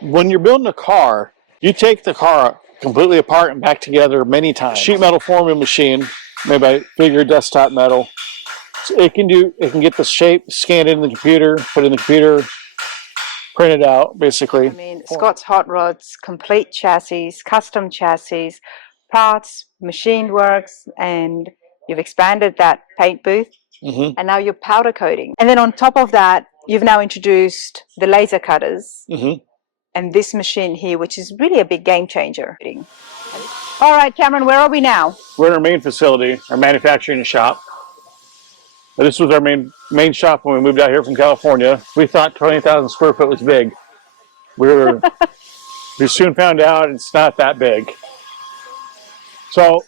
when you're building a car, you take the car completely apart and back together many times. Sheet metal forming machine, made by Figure Desktop Metal. So it can get the shape, scan it in the computer, put it in the computer, print it out, basically. I mean, Scott's Hot Rods, complete chassis, custom chassis, parts, machined works, and you've expanded that paint booth, and now you're powder coating. And then on top of that, you've now introduced the laser cutters and this machine here, which is really a big game changer. All right, Cameron, where are we now? We're in our main facility, our manufacturing shop. This was our main shop when we moved out here from California. We thought 20,000 square foot was big. We soon found out it's not that big. So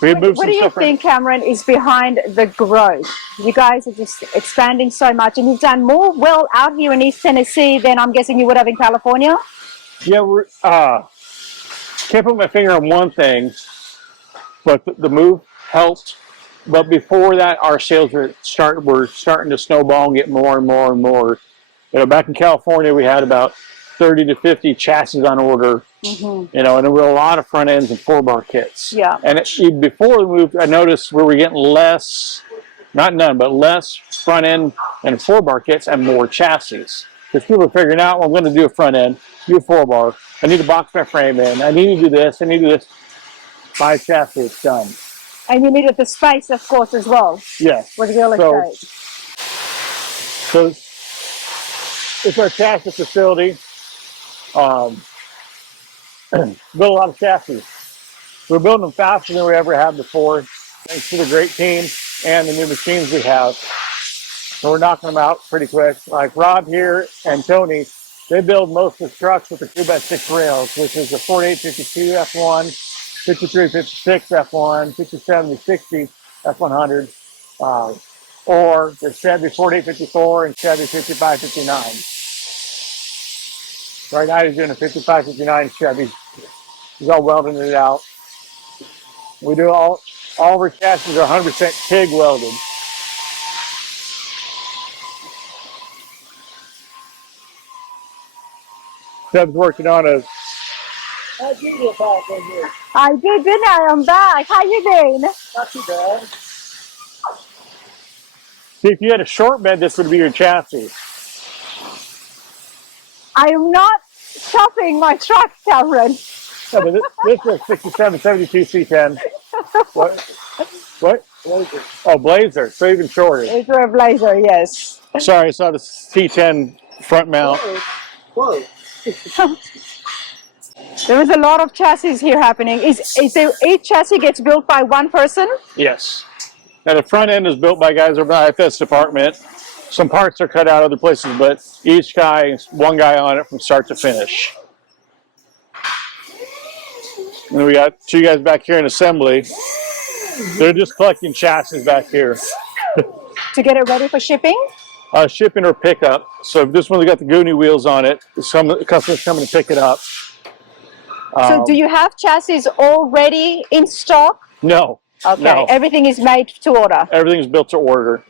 we had moved. What do you think, Cameron, is behind the growth? You guys are just expanding so much, and you've done more well out here in East Tennessee than I'm guessing you would have in California. Yeah, can't put my finger on one thing, but the move helped. But before that, our sales were starting to snowball and get more and more and more. You know, back in California, we had about 30 to 50 chassis on order. You know, and there were a lot of front ends and 4-bar kits. Yeah. And before we moved, I noticed we were getting less, not none, but less front end and 4-bar kits and more chassis. Because people are figuring out, well, I'm going to do a front end, do a 4-bar. I need to box my frame in. I need to do this. I need to do this. 5 chassis, it's done. And you needed the space, of course, as well. Yes. With real estate. So it's our chassis facility. Built a lot of chassis. We're building them faster than we ever have before, thanks to the great team and the new machines we have. So we're knocking them out pretty quick. Like Rob here and Tony, they build most of the trucks with the 2x6 rails, which is the 4852 F1, 5356 F1, 5760 F100, or the Chevy 4854 and Chevy 5559. Right now he's doing a 5559 Chevy. He's all welding it out. We do all of our chassis are 100% TIG welded. Seb's working on a. How'd you get back in here? I did, didn't I? I'm back. How you doing? Not too bad. See, if you had a short bed, this would be your chassis. I'm not shopping my truck, Cameron. No, but this is a 6772 C10. What? Blazer. Oh, Blazer. So even shorter. It's a Blazer, yes. Sorry, I saw the C10 front mount. Whoa. There is a lot of chassis here happening. Is there each chassis gets built by one person? Yes. Now the front end is built by guys over in the IFS department. Some parts are cut out other places, but each guy, one guy on it from start to finish. And then we got 2 guys back here in assembly. They're just collecting chassis back here. To get it ready for shipping? Shipping or pickup. So if this one's got the Goonie wheels on it, some customers coming to pick it up. So do you have chassis already in stock? No. Okay, no. Everything is made to order. Everything's built to order.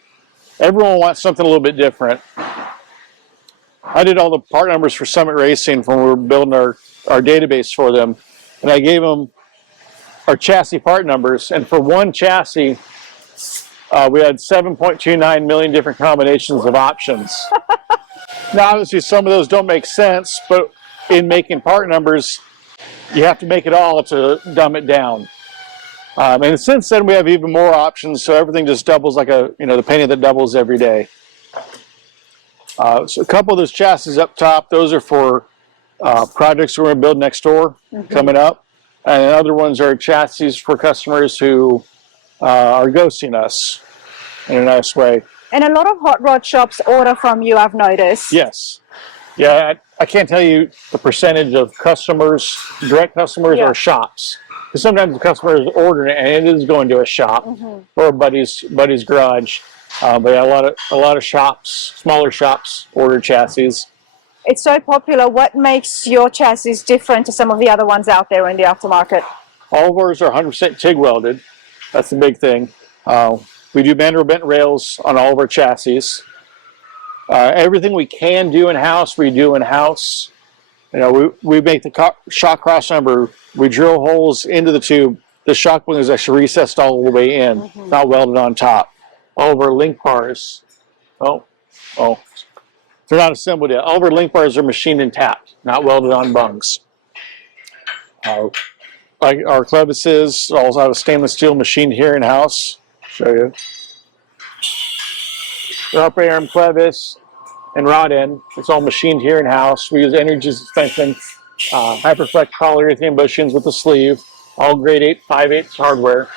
Everyone wants something a little bit different. I did all the part numbers for Summit Racing when we were building our database for them. And I gave them our chassis part numbers. And for one chassis, we had 7.29 million different combinations of options. Now, obviously, some of those don't make sense, but in making part numbers, you have to make it all to dumb it down. And since then, we have even more options, so everything just doubles like the painting that doubles every day. So a couple of those chassis up top, those are for projects we're going to build next door coming up. And other ones are chassis for customers who are ghosting us in a nice way. And a lot of hot rod shops order from you, I've noticed. Yes. Yeah, I can't tell you the percentage of customers, direct customers or shops. Because sometimes the customer is ordering it and it is going to a shop or a buddy's garage. But yeah, a lot of shops, smaller shops, order chassis. It's so popular. What makes your chassis different to some of the other ones out there in the aftermarket? All of ours are 100% TIG welded. That's the big thing. We do Mandrel bent rails on all of our chassis. Everything we can do in-house, we do in-house. You know, we make the shock cross member. We drill holes into the tube. The shock wing is actually recessed all the way in, not welded on top. All of our link bars, they're not assembled yet. All of our link bars are machined and tapped, not welded on bungs. Like our clevises also have a stainless steel machined here in house. Show you. The upper arm clevis and rod end, it's all machined here in house. We use energy suspension, hyperflex polyurethane bushings with the sleeve, all grade 8, 5/8 hardware.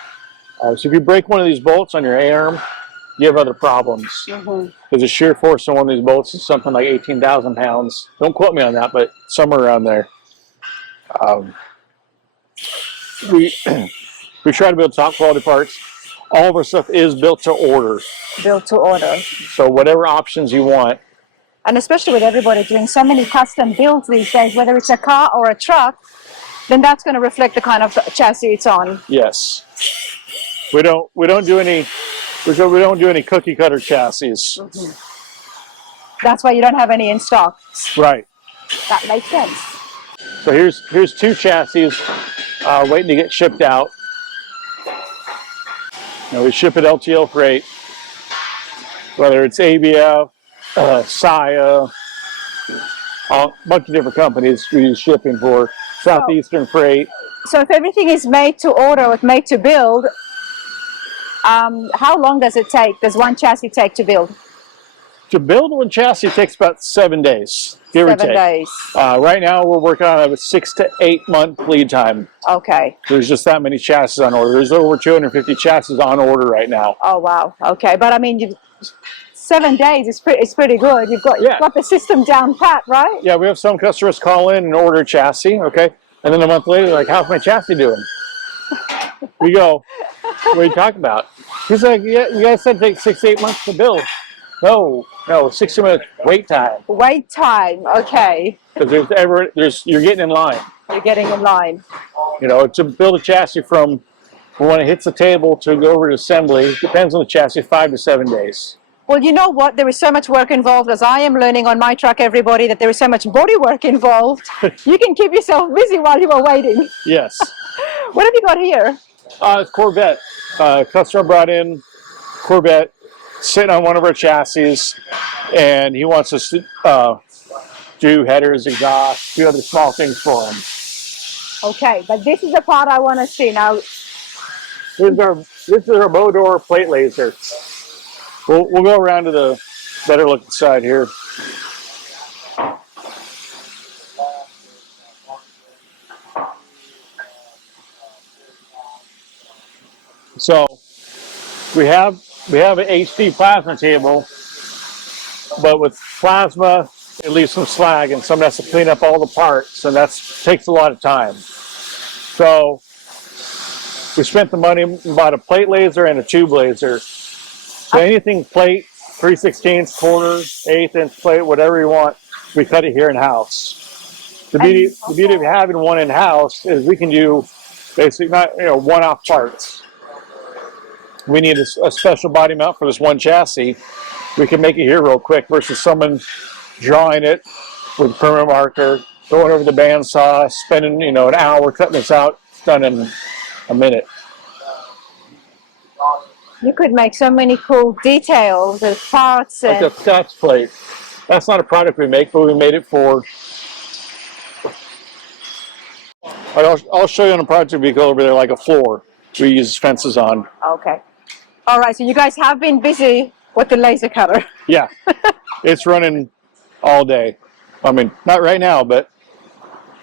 So if you break one of these bolts on your A-arm, you have other problems. Because the shear force on one of these bolts is something like 18,000 pounds. Don't quote me on that, but somewhere around there. We try to build top quality parts. All of our stuff is built to order. Built to order. So whatever options you want. And especially with everybody doing so many custom builds these days, whether it's a car or a truck, then that's going to reflect the kind of chassis it's on. Yes. We don't do any cookie cutter chassis. That's why you don't have any in stock. Right. That makes sense. So here's 2 chassis waiting to get shipped out. You know, we ship at LTL freight, whether it's ABF, Saya, a bunch of different companies we use shipping for. Southeastern Freight. So if everything is made to order or made to build, how long does it take? Does one chassis take to build? To build one chassis takes about 7 days, give or take. 7 days. Right now we're working on a 6 to 8 month lead time. Okay. There's just that many chassis on order. There's over 250 chassis on order right now. Oh wow. Okay, but I mean, 7 days is pretty good. You've got the system down pat, right? Yeah, we have some customers call in and order a chassis, okay, and then a month later, like, how's my chassis doing? We go, what are you talking about? He's like, yeah, you guys said it takes 6 to 8 months to build. No, 60 minutes wait time. Wait time, okay. Because you're getting in line. You're getting in line. You know, to build a chassis from when it hits the table to go over to assembly, depends on the chassis, 5 to 7 days. Well, you know what? There is so much work involved, as I am learning on my truck, everybody, that there is so much body work involved. You can keep yourself busy while you are waiting. Yes. What have you got here? It's Corvette. Customer brought in Corvette, sitting on one of our chassis, and he wants us to do headers, exhaust, a few other small things for him. Okay, but this is the part I want to see now. This is our Bodor plate laser. We'll go around to the better looking side here. So we have an HD plasma table, but with plasma it leaves some slag, and someone has to clean up all the parts, and that takes a lot of time. So we spent the money and bought a plate laser and a tube laser. So anything plate, 3/16, quarter, 1/8" plate, whatever you want, we cut it here in house. The beauty of having one in house is we can do basically not one-off parts. We need a special body mount for this one chassis. We can make it here real quick versus someone drawing it with a permanent marker, going over the bandsaw, spending an hour cutting this out. It's done in a minute. You could make so many cool details and parts. Like a Scott's plate. That's not a product we make, but we made it for. I'll show you on a project vehicle over there, like a floor we use fences on. Okay. All right, so you guys have been busy with the laser cutter. Yeah, it's running all day. I mean, not right now, but.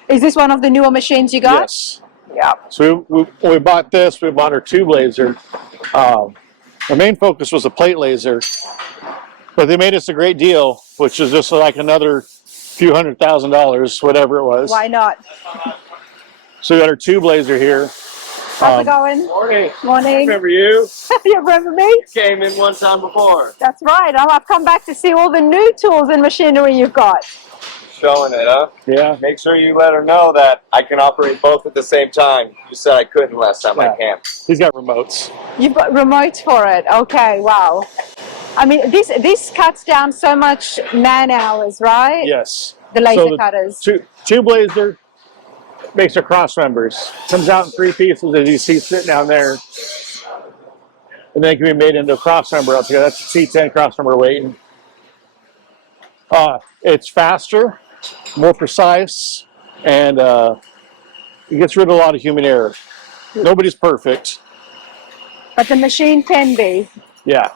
Is this one of the newer machines you got? Yes. Yeah. So we bought this, we bought our tube laser. The main focus was a plate laser, but they made us a great deal, which is just like another few $100,000, whatever it was. Why not? So we got our tube laser here. How's it going? Morning. Morning. Remember you? You remember me? You came in one time before. That's right. I've come back to see all the new tools and machinery you've got. Showing it, huh? Yeah. Make sure you let her know that I can operate both at the same time. You said I couldn't last time. I can't. He's got remotes. You've got remote for it. Okay, wow. I mean, this cuts down so much man hours, right? Yes. The laser So the cutters. tube laser makes our cross members. Comes out in 3 pieces, as you see sitting down there. And then it can be made into a cross member up here. That's a C10 cross member waiting. It's faster, more precise, and it gets rid of a lot of human error. Nobody's perfect. But the machine can be. Yeah.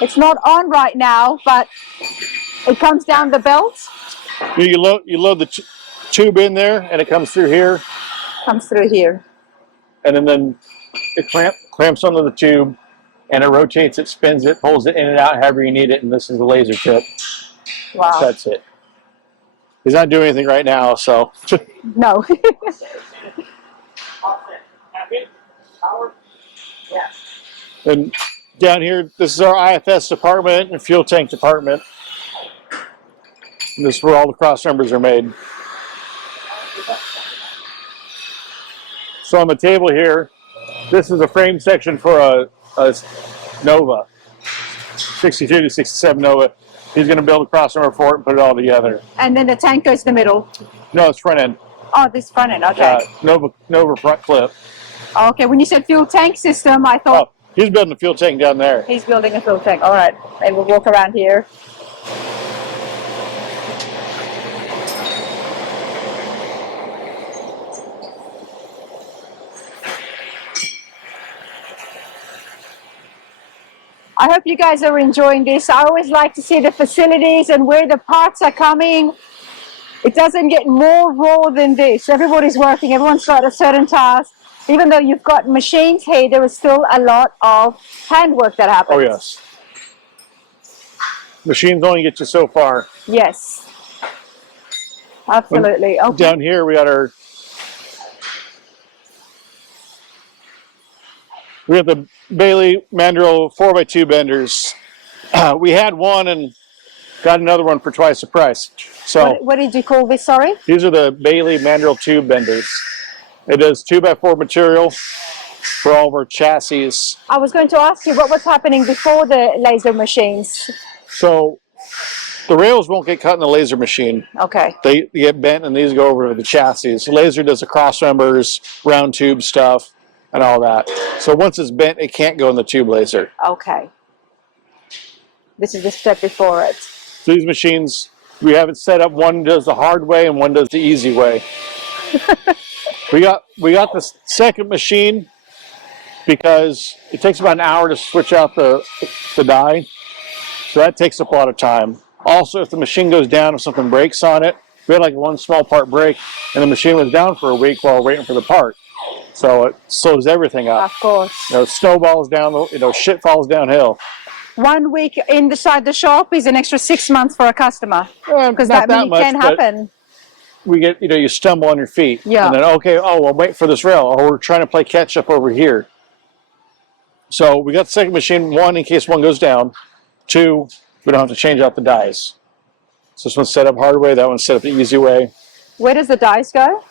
It's not on right now, but it comes down the belt. You load the tube in there, and it comes through here. Comes through here. And then it clamps onto the tube, and it rotates it, spins it, pulls it in and out however you need it, and this is the laser tip. Wow. That's it. He's not doing anything right now, so. No. And down here, this is our IFS department and fuel tank department. And this is where all the cross members are made. So on the table here, this is a frame section for a Nova, 62 to 67 Nova. He's going to build a cross member for it and put it all together. And then the tank goes in the middle. No, it's front end. Oh, this front end, okay. Nova front clip. Okay, when you said fuel tank system, I thought... Oh, he's building a fuel tank down there. He's building a fuel tank. All right, and we'll walk around here. I hope you guys are enjoying this. I always like to see the facilities and where the parts are coming. It doesn't get more raw than this. Everybody's working, everyone's got a certain task. Even though you've got machines here, there is still a lot of handwork that happens. Oh, yes. Machines only get you so far. Yes. Absolutely. Okay. Down here, we got the Bailey Mandrel 4x2 benders. We had one and got another one for twice the price. So what did you call this, sorry? These are the Bailey Mandrel tube benders. It does 2x4 material for all of our chassis. I was going to ask you what was happening before the laser machines. So the rails won't get cut in the laser machine. Okay. They get bent and these go over to the chassis. The laser does the cross members, round tube stuff, and all that. So once it's bent, it can't go in the tube laser. Okay. This is the step before it. So these machines, we have it set up. One does the hard way and one does the easy way. We got the second machine because it takes about an hour to switch out the die. So that takes up a lot of time. Also, if the machine goes down, if something breaks on it, we had like one small part break and the machine was down for a week while waiting for the part. So it slows everything up. Of course. Snowballs down, shit falls downhill. 1 week inside the shop is an extra 6 months for a customer. Because that can happen. We get, you stumble on your feet. Yeah. And then, okay, we'll wait for this rail. Or we're trying to play catch up over here. So we got the second machine, 1, in case one goes down. 2, we don't have to change out the dies. So this one's set up hard way, that one's set up the easy way. Where does the dies go?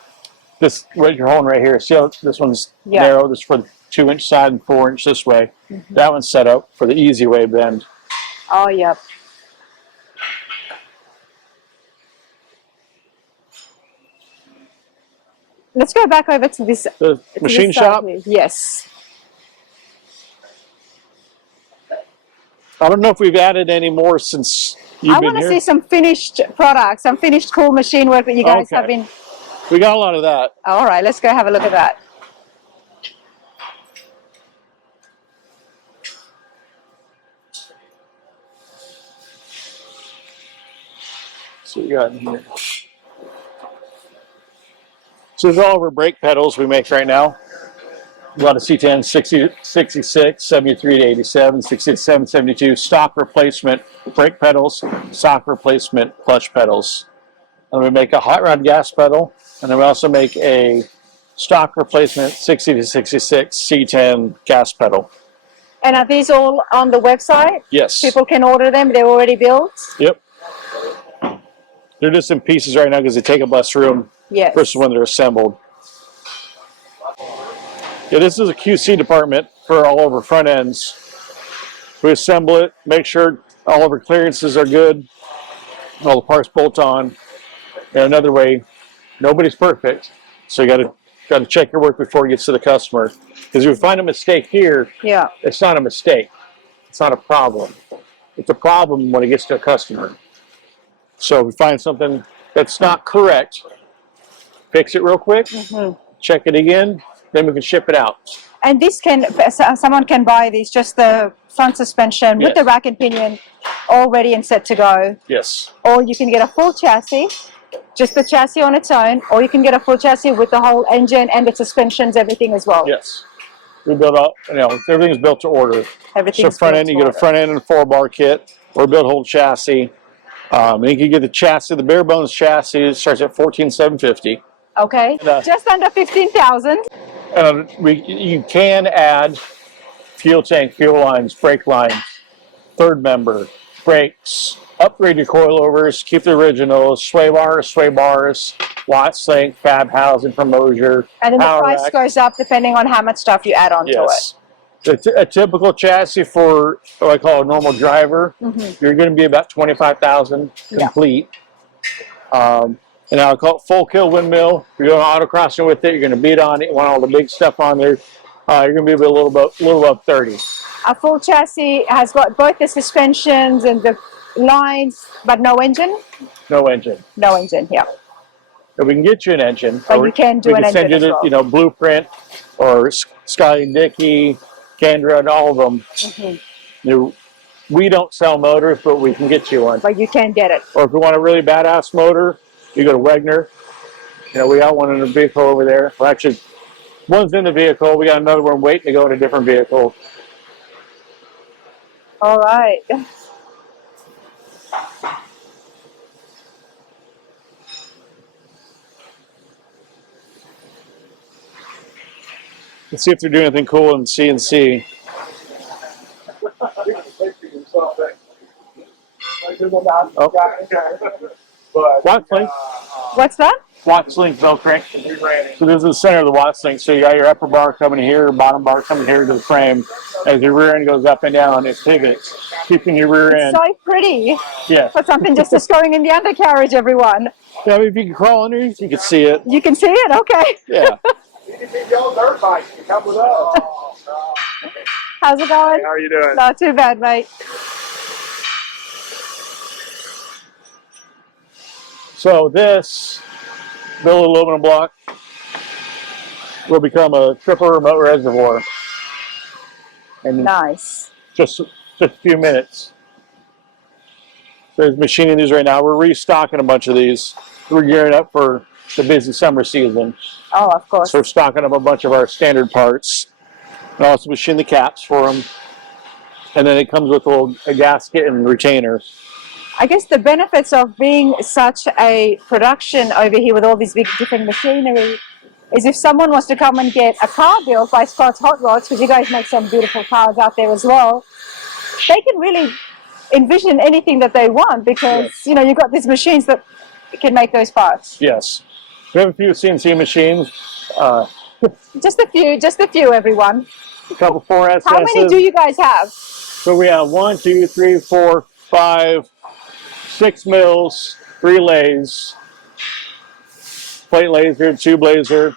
This, what you're holding right here. See how this one's narrow? This is for the 2-inch side and 4-inch this way. Mm-hmm. That one's set up for the easy way bend. Oh, yep. Let's go back over to this. The machine shop? Yes. I don't know if we've added any more since you've been here. I want to see some finished products, some finished cool machine work that you guys have been. We got a lot of that. All right, let's go have a look at that. So we got in here. So there's all of our brake pedals we make right now. A lot of C10, 60, 66, 73 to 87, 67, 72, stock replacement brake pedals, stock replacement clutch pedals. And we make a hot rod gas pedal, and then we also make a stock replacement 60 to 66 C10 gas pedal. And are these all on the website? Yes. People can order them, they're already built? Yep. They're just in pieces right now because they take up less room versus when they're assembled. Yeah, this is a QC department for all of our front ends. We assemble it, make sure All of our clearances are good. All the parts bolt on. And another way, nobody's perfect, so you got to check your work before it gets to the customer. Because if you find a mistake here, Yeah. it's not a mistake. It's not a problem. It's a problem when it gets to a customer. So if we find something that's not correct, fix it real quick, check it again, then we can ship it out. And this can, someone can buy these, just the front suspension with Yes. the rack and pinion all ready and set to go. Yes. Or you can get a full chassis, just the chassis on its own, or you can get a full chassis with the whole engine and the suspensions, everything as well. Yes. We build up, everything's built to order. Everything's so front built end, to you get a order. front end and 4-bar kit, or build whole chassis. And you can get the chassis, the bare bones chassis, it starts at $14,750. Okay, And, just under 15,000. You can add fuel tank, fuel lines, brake lines, third member, brakes, upgrade your coilovers, keep the originals, sway bars, Watts link, fab housing for Mosier. And then the power price rack. goes up depending on how much stuff you add onto Yes. A typical chassis for what I call a normal driver, you're going to be about $25,000 complete. And I'll call it full kill windmill. You're going autocrossing with it. You're going to beat on it. You want all the big stuff on there. You're going to be a little above 30. A full chassis has got both the suspensions and the lines, but no engine. No engine. No engine, yeah. If we can get you an engine, But you can do an engine send you as well. Blueprint or Scotty and Dickey, Kendra, and all of them. We don't sell motors, but we can get you one. But you can get it. Or if you want a really badass motor, you go to Wegner. We got one in the vehicle over there. Well, actually, one's in the vehicle. We got another one waiting to go in a different vehicle. All right. Let's see if they're doing anything cool in CNC. Watts link. What's that? Watts link belt crank. So this is the center of the Watts link. So you got your upper bar coming here, bottom bar coming here to the frame. As your rear end goes up and down, it pivots, keeping your rear end. So pretty. Yeah. For something just as going in the undercarriage, everyone. Yeah, if you can crawl underneath, you can see it. You can see it? Okay. Yeah. Come with us. How's it going? How are you doing? Not too bad, mate. So this billet aluminum block will become a triple remote reservoir. And Nice. just a few minutes. So there's machining these right now. We're restocking a bunch of these. We're gearing up for the busy summer season. Oh, of course. So we're stocking up a bunch of our standard parts. And also machine the caps for them. And then it comes with a gasket and retainer. I guess the benefits of being such a production over here with all these big different machinery is if someone wants to come and get a car built by Scott's Hot Rods, because you guys make some beautiful cars out there as well, they can really envision anything that they want because, you've got these machines that can make those parts. Yes. We have a few CNC machines. Just a few, everyone. A couple 4S. How many do you guys have? So we have 1, 2, 3, 4, 5, 6 mills, 3 lathes, plate laser, tube laser.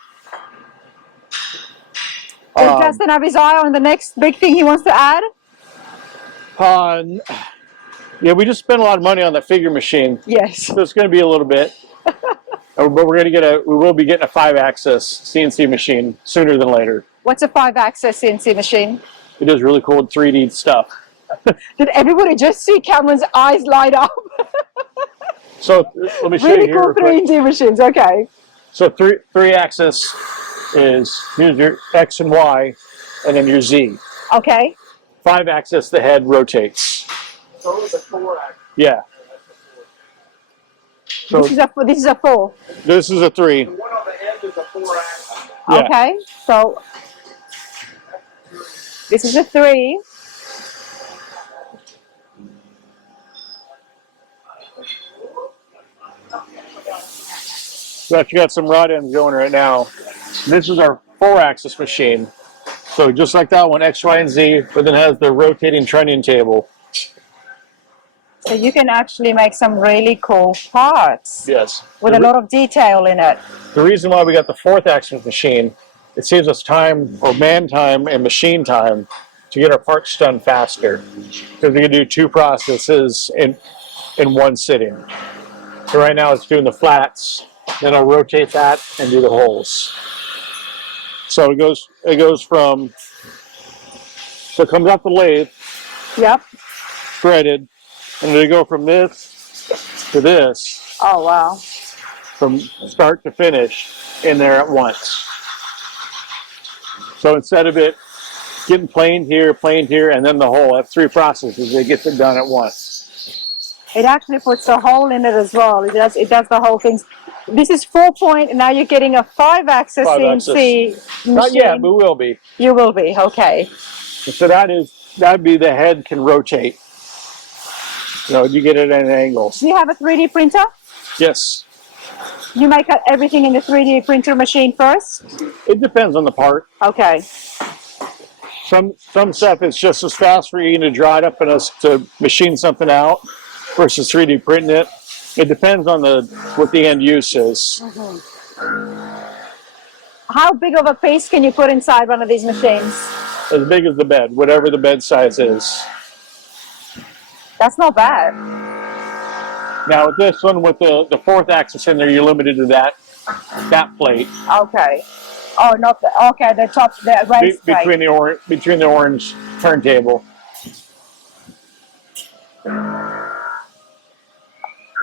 Does Justin have his eye on the next big thing he wants to add? Yeah, we just spent a lot of money on that figure machine. Yes. So it's going to be a little bit. But we will be getting a 5-axis CNC machine sooner than later. What's a 5-axis CNC machine? It does really cool 3D stuff. Did everybody just see Cameron's eyes light up? So let me show Really you here. cool 3D machines, okay. So 3-axis is, here's your X and Y, and then your Z. Okay. 5-axis, the head rotates. So it's a 4-axis. Yeah. So This is a 4. this is a 3. The one on the end is a 4-axis. Yeah. Okay. So this is a 3. So you got some rod ends going right now. This is our 4-axis machine. So just like that one, X, Y, and Z, but then has the rotating trunnion table. So you can actually make some really cool parts Yes. with a lot of detail in it. The reason why we got the 4th axis machine, it saves us time, or man time and machine time, to get our parts done faster. Because we can do 2 processes in one sitting. So right now it's doing the flats, then I'll rotate that and do the holes. So it goes from, so it comes out the lathe, Yep. threaded, and they go from this to this, Oh, wow. from start to finish, in there at once. So instead of it getting planed here, and then the hole, that's 3 processes. It gets it done at once. It actually puts a hole in it as well. It does the whole thing. This is 4-point, and now you're getting a 5-axis CNC machine. Not yet, but will be. You will be, okay. So that'd be the head can rotate. You know, you get it at an angle. Do you have a 3D printer? Yes. You make everything in the 3D printer machine first? It depends on the part. Okay. Some stuff is just as fast for you to draw it up and us to machine something out versus 3D printing it. It depends on what the end use is. How big of a piece can you put inside one of these machines? As big as the bed, whatever the bed size is. That's not bad. Now with this one, with the 4th axis in there, you're limited to that plate. Okay. Oh, not the, okay, the top, the raised plate. Between the orange turntable.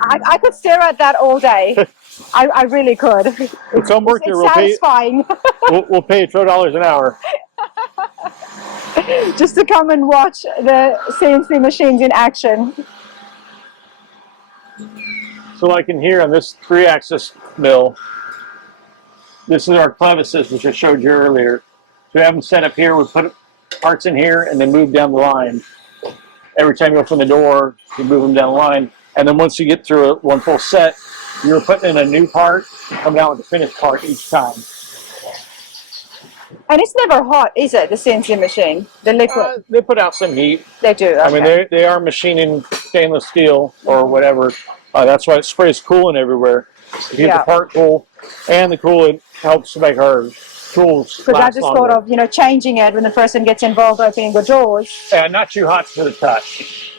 I could stare at that all day. I really could. Come work there. It's satisfying. We'll pay you $12 an hour. Just to come and watch the CNC machines in action. So like in here on this 3-axis mill, this is our clevises, which I showed you earlier. So we have them set up here. We put parts in here and then move down the line. Every time you open the door, you move them down the line. And then once you get through one full set, you're putting in a new part, coming out with the finished part each time. And it's never hot, is it, the CNC machine? The liquid? They put out some heat. They do, okay. I mean, they are machining stainless steel or whatever. That's why it sprays coolant everywhere. You get the part cool, and the coolant helps to make our tools because I just thought of, changing it when the person gets involved opening the doors. Yeah, not too hot to the touch.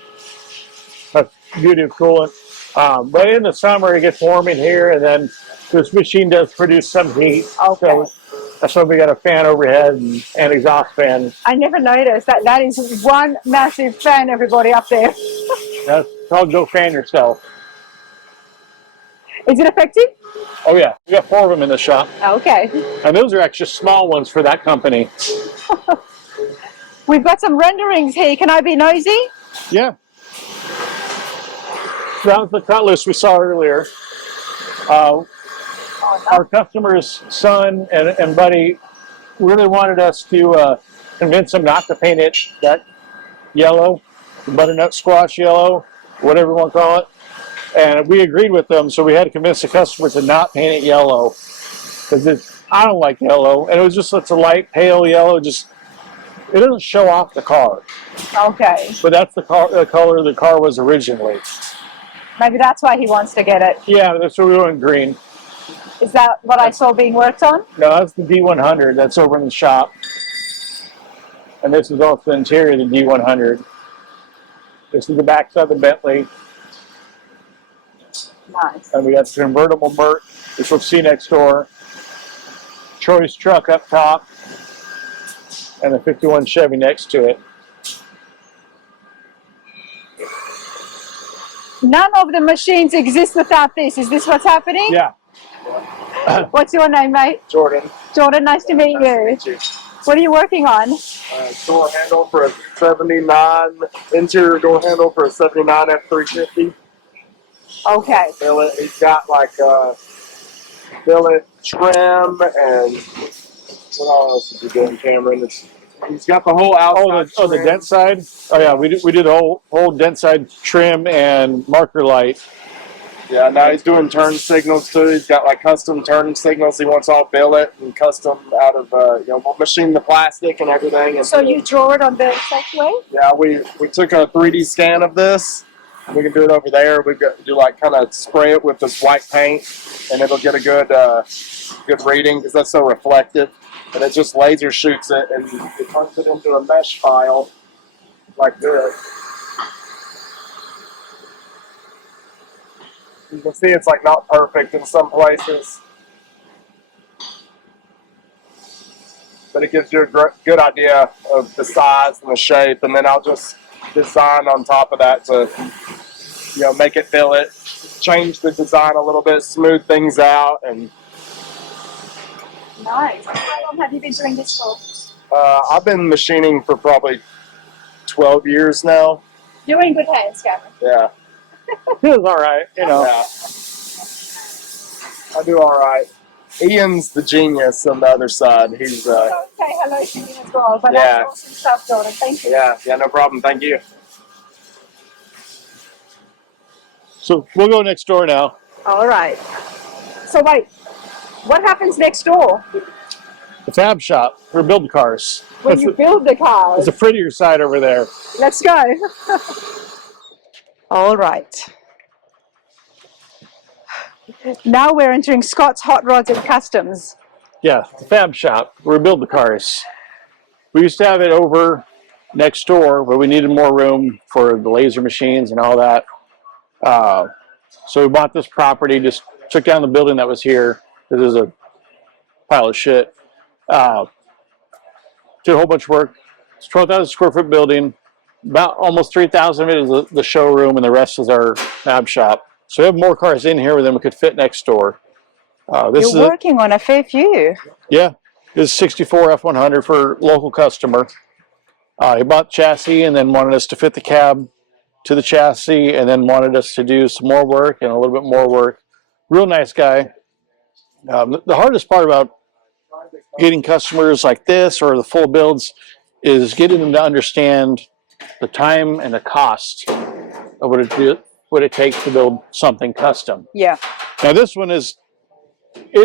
That's the beauty of coolant. But in the summer, it gets warm in here, and then this machine does produce some heat. Okay. So that's why we got a fan overhead and exhaust fan. I never noticed that. That is one massive fan, everybody up there. That's called Go Fan Yourself. Is it effective? Oh yeah, we got 4 of them in the shop. Okay. And those are actually small ones for that company. We've got some renderings here. Can I be nosy? Yeah. That was the cutlass we saw earlier. Our customer's son and buddy really wanted us to convince them not to paint it that yellow, butternut squash yellow, whatever you want to call it. And we agreed with them, so we had to convince the customer to not paint it yellow. Because I don't like yellow, and it was just such a light, pale yellow, it doesn't show off the car. Okay. But that's the color the car was originally. Maybe that's why he wants to get it. Yeah, that's why we went green. Is that what I saw being worked on? No, that's the D100. That's over in the shop. And this is also the interior of the D100. This is the backside of the Bentley. Nice. And we got the convertible Burt, which we'll see next door. Choice truck up top. And the 51 Chevy next to it. None of the machines exist without this. Is this what's happening? Yeah. What's your name, mate? Jordan. Jordan, nice to meet you. Nice to meet you. What are you working on? Door handle for a 79, interior door handle for a 79 F350. Okay. Billet, he's got like billet trim and what else is he doing, Cameron? He's got the whole outside. The dent side? Oh yeah, we did the whole dent side trim and marker light. Yeah, now he's doing turn signals too. He's got like custom turn signals. He wants all billet and custom out of we'll machine the plastic and everything. And so you draw it on the exact way? Yeah, we took a 3D scan of this We can do it over there. We can do like kind of spray it with this white paint, and it'll get a good good reading because that's so reflective. And it just laser shoots it, and it turns it into a mesh file like this. You can see it's like not perfect in some places, but it gives you a good idea of the size and the shape, and then I'll just design on top of that to, you know, make it fill it, change the design a little bit, smooth things out, and. Nice. How long have you been doing this for? I've been machining for probably 12 years now. You're in good hands, Cameron. Yeah. It was all right, you know. Yeah. I do all right. Ian's the genius on the other side. He's Say hello to him as well. But yeah. that's awesome stuff, Jordan. Thank you. Yeah, no problem. Thank you. So we'll go next door now. All right. So wait, what happens next door? The fab shop for build cars. When you build the cars? It's a prettier side over there. Let's go. All right. Now we're entering Scott's Hot Rods and Customs. Yeah, the fab shop where we build the cars. We used to have it over next door, but we needed more room for the laser machines and all that. So we bought this property, just took down the building that was here. This is a pile of shit. Did a whole bunch of work. It's a 12,000 square foot building. About almost 3,000 of it is the showroom, and the rest is our fab shop. So we have more cars in here than we could fit next door. You're working on a fair few. Yeah, this is 64 F100 for local customer. He bought chassis and then wanted us to fit the cab to the chassis, and then wanted us to do some more work and a little bit more work. Real nice guy. The hardest part about getting customers like this or the full builds is getting them to understand the time and the cost of what it takes to build something custom. Yeah. Now this one it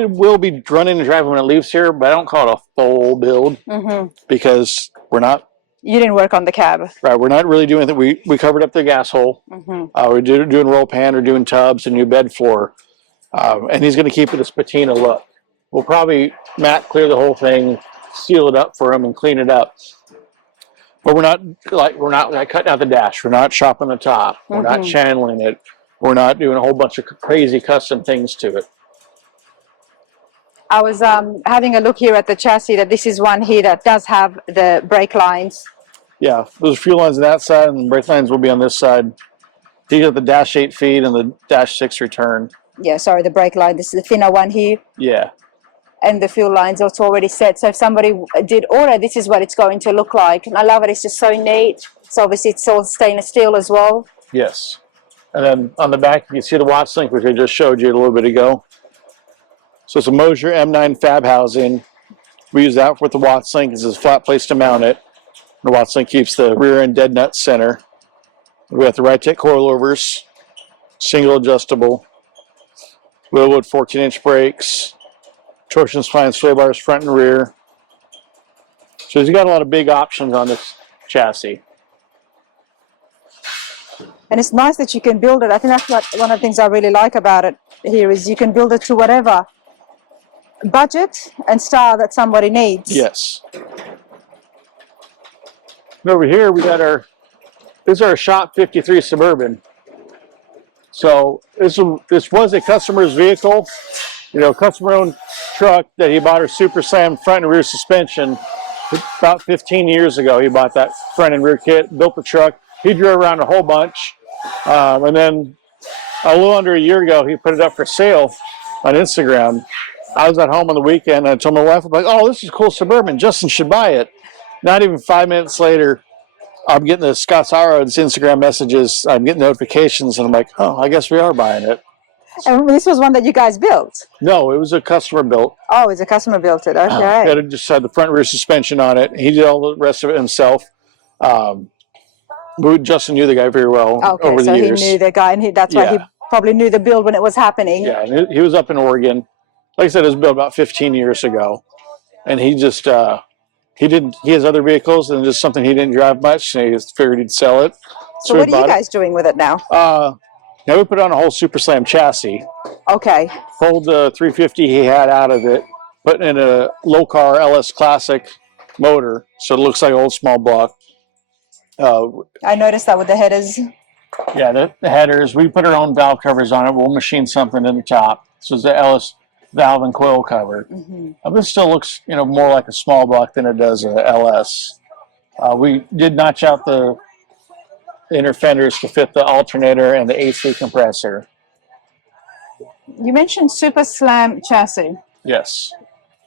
will be running and driving when it leaves here, but I don't call it a full build because we're not. You didn't work on the cab. Right, we're not really doing anything. We covered up the gas hole. We're doing roll pan or doing tubs and new bed floor. And he's going to keep it this patina look. We'll probably matte clear the whole thing, seal it up for him, and clean it up. But we're not like cutting out the dash. We're not chopping the top. We're not channeling it. We're not doing a whole bunch of crazy custom things to it. I was having a look here at the chassis. That this is one here that does have the brake lines. Yeah, there's fuel lines on that side, and the brake lines will be on this side. These are the dash 8 feed and the dash 6 return. Yeah, sorry, the brake line. This is the thinner one here. Yeah. And the fuel lines are already set. So if somebody did order, this is what it's going to look like. And I love it. It's just so neat. So obviously it's all stainless steel as well. Yes. And then on the back, you can see the Watts link, which I just showed you a little bit ago. So it's a Mosier M9 fab housing. We use that with the Watts link. It's a flat place to mount it. The Watts link keeps the rear end dead nut center. We got the right tech coilovers, single adjustable, Willwood 14-inch brakes, torsion spline sway bars front and rear. So he's got a lot of big options on this chassis. And it's nice that you can build it. I think that's one of the things I really like about it here is you can build it to whatever budget and style that somebody needs. Yes. And over here we got this is our Shop 53 Suburban. So this was a customer's vehicle, customer-owned truck that he bought her Super Slam front and rear suspension about 15 years ago. He bought that front and rear kit, built the truck. He drove around a whole bunch, and then a little under a year ago, he put it up for sale on Instagram. I was at home on the weekend, and I told my wife, I'm like, oh, this is a cool Suburban. Justin should buy it. Not even 5 minutes later, I'm getting the Scott Sauer's Instagram messages. I'm getting notifications, and I'm like, oh, I guess we are buying it. And this was one that you guys built? No, it was a customer built. Oh, it's a customer built it. Okay. It just had the front rear suspension on it. He did all the rest of it himself. Justin knew the guy very well over the years. So he knew the guy, and that's why he probably knew the build when it was happening. Yeah, and he was up in Oregon. Like I said, it was built about 15 years ago. And he just, he has other vehicles and just something he didn't drive much, and he just figured he'd sell it. So what are you guys doing with it now? Now we put on a whole Super Slam chassis. Okay. Pulled the 350 he had out of it, put in a low car LS Classic motor, so it looks like an old small block. I noticed that with the headers. Yeah, the headers. We put our own valve covers on it. We'll machine something in the top. So it's the LS valve and coil cover. This still looks, more like a small block than it does a LS. We did notch out the inner fenders to fit the alternator and the AC compressor. You mentioned Super Slam chassis. Yes.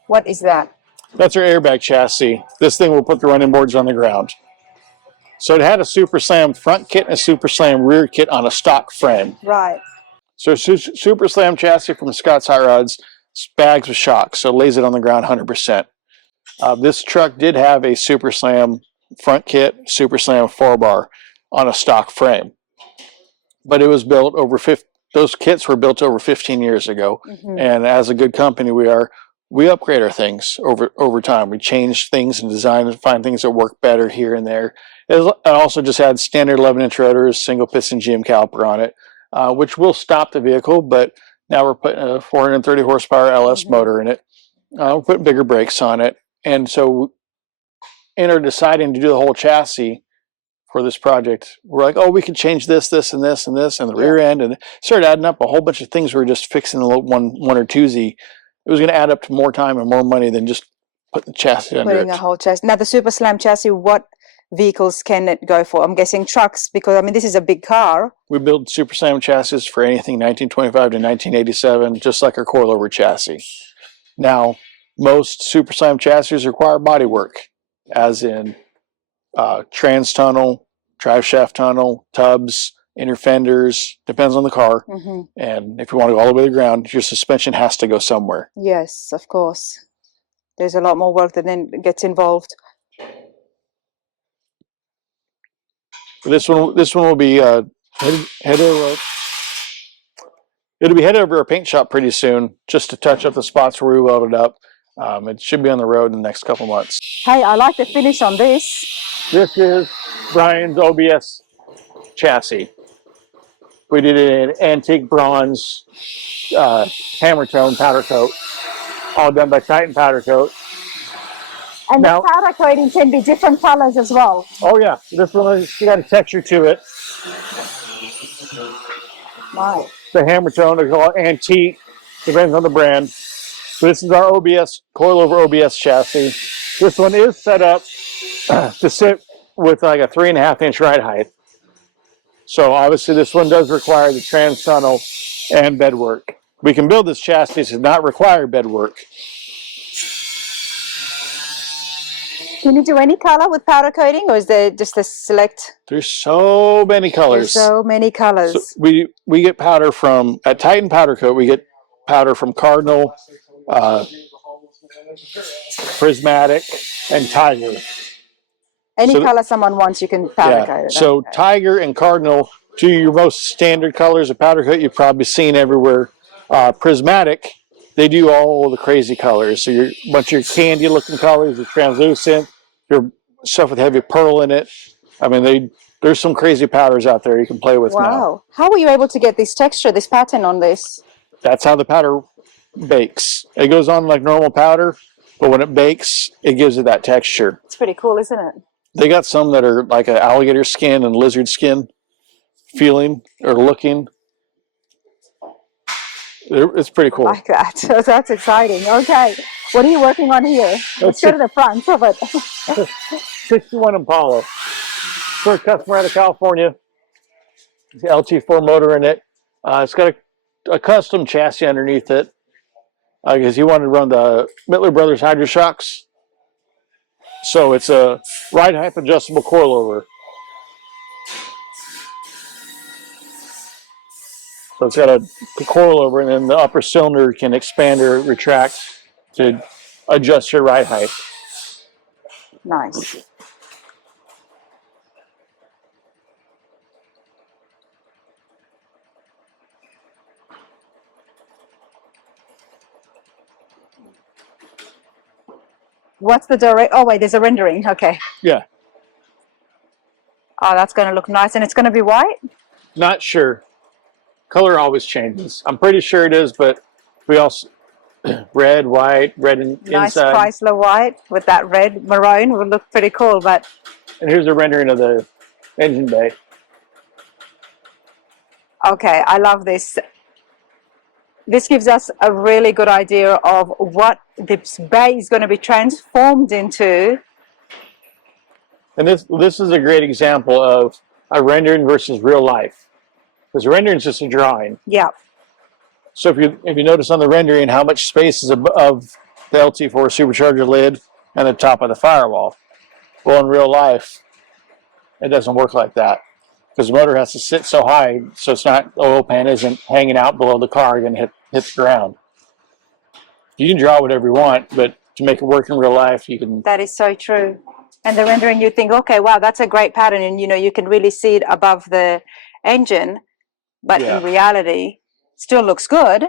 What is that? That's our airbag chassis. This thing will put the running boards on the ground. So it had a Super Slam front kit and a Super Slam rear kit on a stock frame. Right. So Super Slam chassis from Scott's Hot Rods, bags with shocks, so it lays it on the ground 100%. This truck did have a Super Slam front kit, Super Slam 4-bar on a stock frame. But it was built those kits were built over 15 years ago. And as a good company we upgrade our things over time. We change things and design and find things that work better here and there. It also just had standard 11-inch rotors, single piston GM caliper on it, which will stop the vehicle, but now we're putting a 430 horsepower LS motor in it. We're putting bigger brakes on it. And so in our deciding to do the whole chassis for this project, we're like, we could change this, this, and this, and this, and the rear end, and started adding up a whole bunch of things. We were just fixing the one or twosie. It was going to add up to more time and more money than just putting the chassis under it. Putting a whole chassis. Now, the Super Slam chassis, what vehicles can it go for? I'm guessing trucks, because, this is a big car. We build Super Slam chassis for anything 1925 to 1987, just like our coilover chassis. Now, most Super Slam chassis require body work, as in trans tunnel, drive shaft tunnel, tubs, inner fenders, depends on the car. And if you want to go all the way to the ground, your suspension has to go somewhere. Yes, of course. There's a lot more work that then gets involved. This one will be headed over. It'll be headed over to our paint shop pretty soon, just to touch up the spots where we welded up. It should be on the road in the next couple months. Hey, I like the finish on this. This is Brian's OBS chassis. We did an antique bronze hammer tone powder coat, all done by Titan Powder Coat. And now, the powder coating can be different colors as well. Oh yeah, this one has got a texture to it. Right. The hammer tone is all antique, depends on the brand. So this is our OBS, coilover OBS chassis. This one is set up to sit with like a 3.5-inch ride height. So obviously this one does require the trans tunnel and bed work. We can build this chassis to not require bed work. Can you do any color with powder coating, or is there just a select? There's so many colors. There's so many colors. So we get powder at Titan Powder Coat. We get powder from Cardinal, Prismatic, and Tiger. Any color someone wants, you can powder coat it. So Tiger and Cardinal, two of your most standard colors of powder coat you've probably seen everywhere. Prismatic, they do all the crazy colors. So a bunch of your candy looking colors, your translucent, your stuff with heavy pearl in it. There's some crazy powders out there you can play with now. Wow. How were you able to get this texture, this pattern on this? That's how the powder bakes. It goes on like normal powder, but when it bakes, it gives it that texture. It's pretty cool, isn't it? They got some that are like an alligator skin and lizard skin feeling or looking. It's pretty cool. I like that. So that's exciting. Okay. What are you working on here? Let's go to the front of it. 61 Impala. For a customer out of California. It's the LT4 motor in it. It's got a custom chassis underneath it because he wanted to run the Mittler Brothers Hydro Shocks. So it's a ride height adjustable coilover. So it's got a coilover, and then the upper cylinder can expand or retract to adjust your ride height. Nice. What's the direct? Oh wait, there's a rendering. Okay. Yeah. Oh, that's going to look nice. And it's going to be white? Not sure. Color always changes. I'm pretty sure it is, but we also red, white, red Nice inside. Chrysler white with that red maroon would look pretty cool. But And here's a rendering of the engine bay. okay, I love this. This gives us a really good idea of what this bay is going to be transformed into. And this is a great example of a rendering versus real life. Because a rendering is just a drawing. Yeah. So if you notice on the rendering how much space is above the LT4 supercharger lid and the top of the firewall. Well, in real life, it doesn't work like that. Because the motor has to sit so high, so it's not, the oil pan isn't hanging out below the car and hit the ground. You can draw whatever you want, but to make it work in real life, you can. That is so true. And the rendering, you think, okay, wow, that's a great pattern. And, you know, you can really see it above the engine. But in reality, still looks good.